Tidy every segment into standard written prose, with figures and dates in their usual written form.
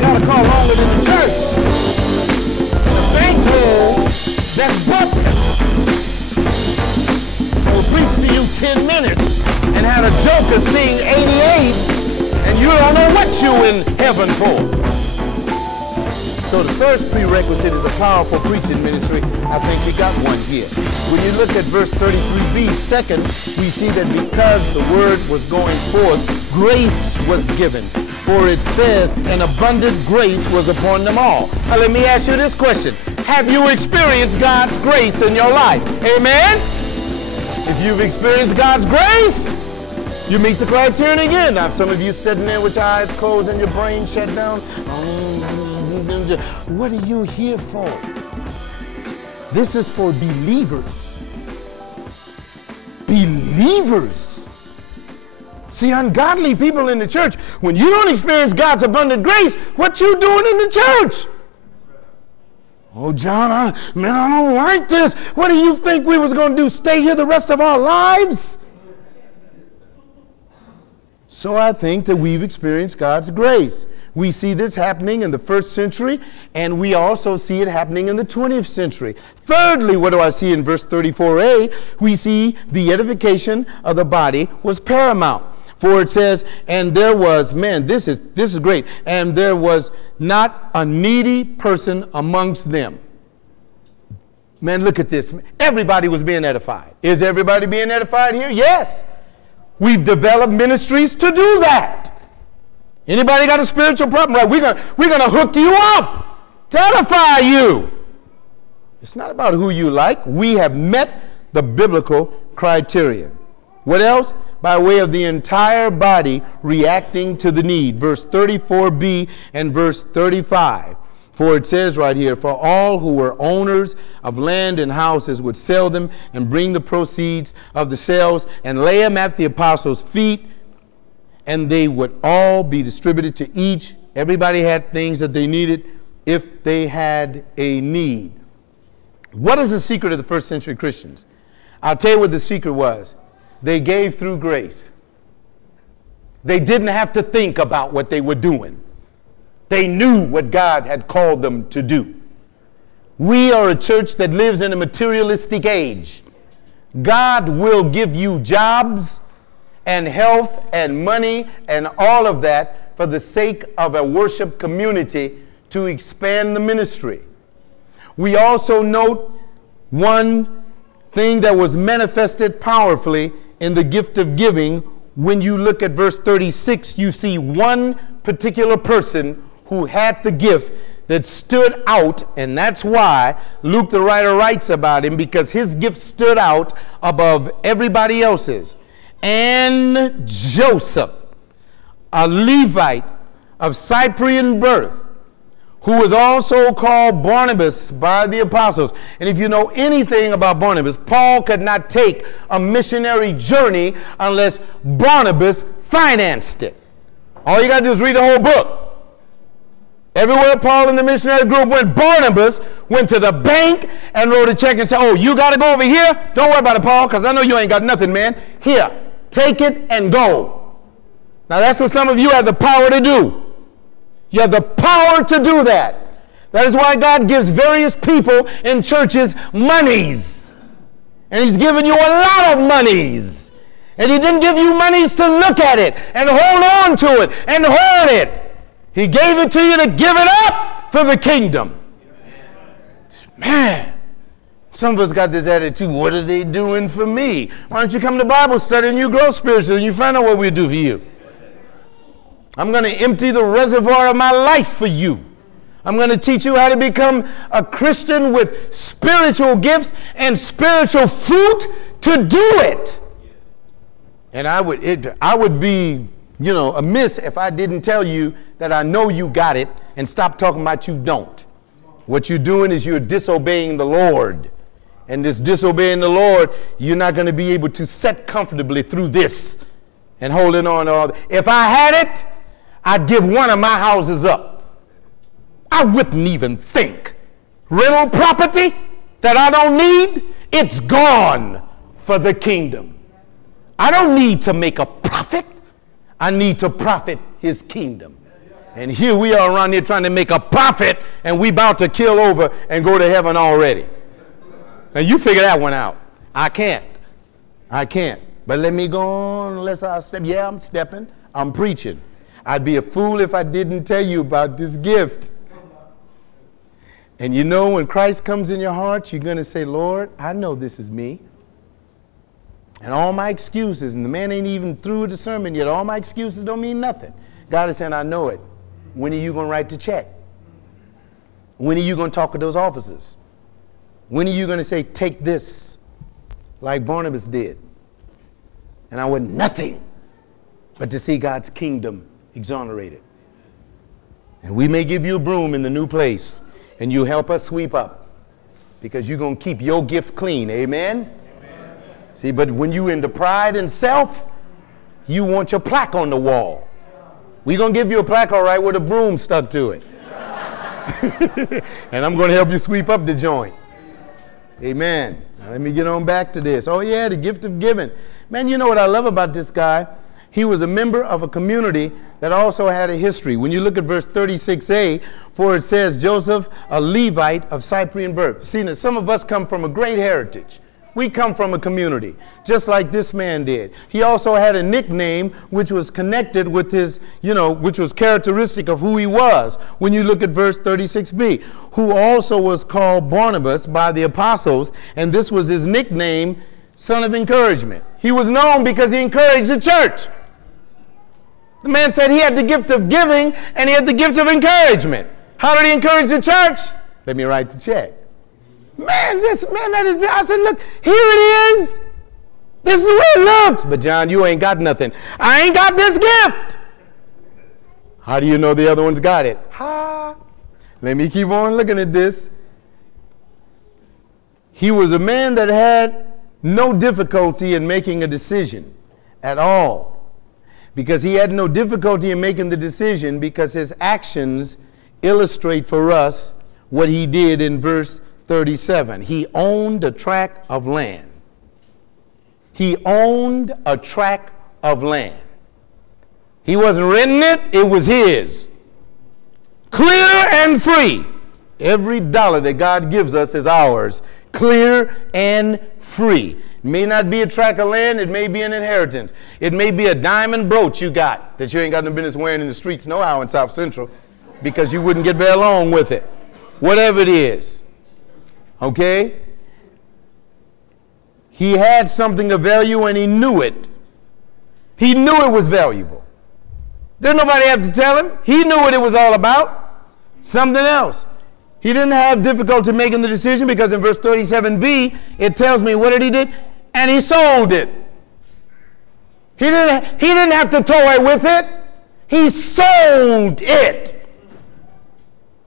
got a car longer than the church. The bankroll that's bumping will preach to you 10 minutes and had a joker sing 88, and you don't know what you in heaven for. So the first prerequisite is a powerful preaching ministry. I think we got one here. When you look at verse 33b, second, we see that because the word was going forth, grace was given. For it says, an abundant grace was upon them all. Now let me ask you this question. Have you experienced God's grace in your life? Amen? If you've experienced God's grace, you meet the criterion again. Now some of you sitting there with your eyes closed and your brain shut down. What are you here for? This is for believers. Believers. See, ungodly people in the church, when you don't experience God's abundant grace, what you doing in the church? Oh, John, I don't like this. What do you think we was going to do? Stay here the rest of our lives? So I think that we've experienced God's grace. We see this happening in the first century, and we also see it happening in the 20th century. Thirdly, what do I see in verse 34a? We see the edification of the body was paramount. For it says, and there was, man, this is great, and there was not a needy person amongst them. Man, look at this. Everybody was being edified. Is everybody being edified here? Yes. We've developed ministries to do that. Anybody got a spiritual problem? Right, we're gonna hook you up to edify you. It's not about who you like. We have met the biblical criterion. What else? By way of the entire body reacting to the need. Verse 34b and verse 35. For it says right here, for all who were owners of land and houses would sell them and bring the proceeds of the sales and lay them at the apostles' feet, and they would all be distributed to each. Everybody had things that they needed if they had a need. What is the secret of the first century Christians? I'll tell you what the secret was. They gave through grace. They didn't have to think about what they were doing. They knew what God had called them to do. We are a church that lives in a materialistic age. God will give you jobs and health and money and all of that for the sake of a worship community to expand the ministry. We also note one thing that was manifested powerfully in the gift of giving. When you look at verse 36, you see one particular person who had the gift that stood out, and that's why Luke the writer writes about him, because his gift stood out above everybody else's. And Joseph, a Levite of Cyprian birth, who was also called Barnabas by the apostles. And if you know anything about Barnabas, Paul could not take a missionary journey unless Barnabas financed it. All you got to do is read the whole book. Everywhere Paul and the missionary group went, Barnabas went to the bank and wrote a check and said, oh, you got to go over here? Don't worry about it, Paul, because I know you ain't got nothing, man. Here, take it and go. Now, that's what some of you have the power to do. You have the power to do that. That is why God gives various people in churches monies. And he's given you a lot of monies. And he didn't give you monies to look at it and hold on to it and hoard it. He gave it to you to give it up for the kingdom. Man, some of us got this attitude, what are they doing for me? Why don't you come to Bible study and you grow spiritually and you find out what we do for you? I'm going to empty the reservoir of my life for you. I'm going to teach you how to become a Christian with spiritual gifts and spiritual fruit to do it. And I would be, amiss if I didn't tell you that I know you got it and stop talking about you don't. What you're doing is you're disobeying the Lord. And this disobeying the Lord, you're not going to be able to sit comfortably through this and holding on to all that. If I had it, I'd give one of my houses up. I wouldn't even think. Rental property that I don't need, it's gone for the kingdom. I don't need to make a profit. I need to profit his kingdom. And here we are around here trying to make a profit, and we about to kill over and go to heaven already. Now you figure that one out. I can't. But let me go on unless I step. Yeah, I'm stepping. I'm preaching. I'd be a fool if I didn't tell you about this gift. And you know, when Christ comes in your heart, you're going to say, Lord, I know this is me. And all my excuses, and the man ain't even through with the sermon yet, all my excuses don't mean nothing. God is saying, I know it. When are you going to write the check? When are you going to talk with those officers? When are you going to say, take this, like Barnabas did? And I want nothing but to see God's kingdom exonerated. And we may give you a broom in the new place, and you help us sweep up, because you're going to keep your gift clean. Amen? Amen. See, but when you into pride and self, you want your plaque on the wall. We're going to give you a plaque, all right, with a broom stuck to it. And I'm going to help you sweep up the joint. Amen. Now, let me get on back to this. Oh, yeah, the gift of giving. Man, you know what I love about this guy? He was a member of a community that also had a history. When you look at verse 36a, for it says, Joseph, a Levite of Cyprian birth. See, now, some of us come from a great heritage. We come from a community, just like this man did. He also had a nickname which was connected with his, which was characteristic of who he was. When you look at verse 36b, who also was called Barnabas by the apostles, and this was his nickname, son of encouragement. He was known because he encouraged the church. The man said he had the gift of giving and he had the gift of encouragement. How did he encourage the church? Let me write the check. Man, that is, I said, look, here it is. This is the way it looks. But John, you ain't got nothing. I ain't got this gift. How do you know the other one's got it? Ha. Let me keep on looking at this. He was a man that had no difficulty in making a decision at all. Because he had no difficulty in making the decision because his actions illustrate for us what he did in verse 37. He owned a tract of land. He owned a tract of land. He wasn't renting it, it was his. Clear and free. Every dollar that God gives us is ours. Clear and free. It may not be a tract of land, it may be an inheritance. It may be a diamond brooch you got that you ain't got no business wearing in the streets no how in South Central because you wouldn't get very long with it. Whatever it is. Okay? He had something of value and he knew it. He knew it was valuable. Didn't nobody have to tell him. He knew what it was all about. Something else. He didn't have difficulty making the decision because in verse 37b, it tells me what did he do? And he sold it. He didn't have to toy with it. He sold it.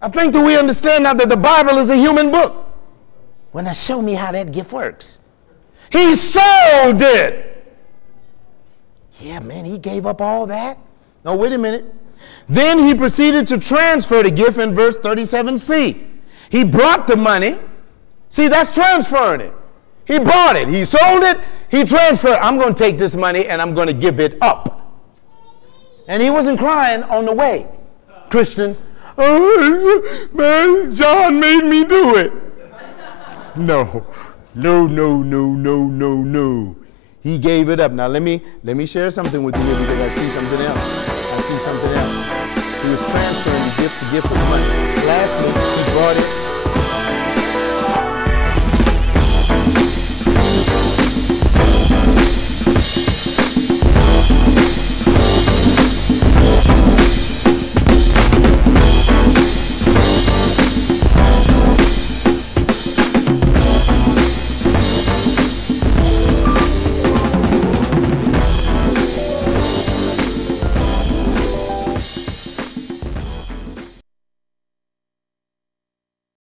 I think that we understand now that the Bible is a human book. Well, now show me how that gift works. He sold it. Yeah, man, he gave up all that. No, wait a minute. Then he proceeded to transfer the gift in verse 37c. He brought the money. See, that's transferring it. He bought it. He sold it. He transferred. I'm going to take this money and I'm going to give it up. And he wasn't crying on the way. Christians, oh, man, John made me do it. No. He gave it up. Now let me share something with you here because I see something else. He was transferring the gift of money. Lastly, he brought it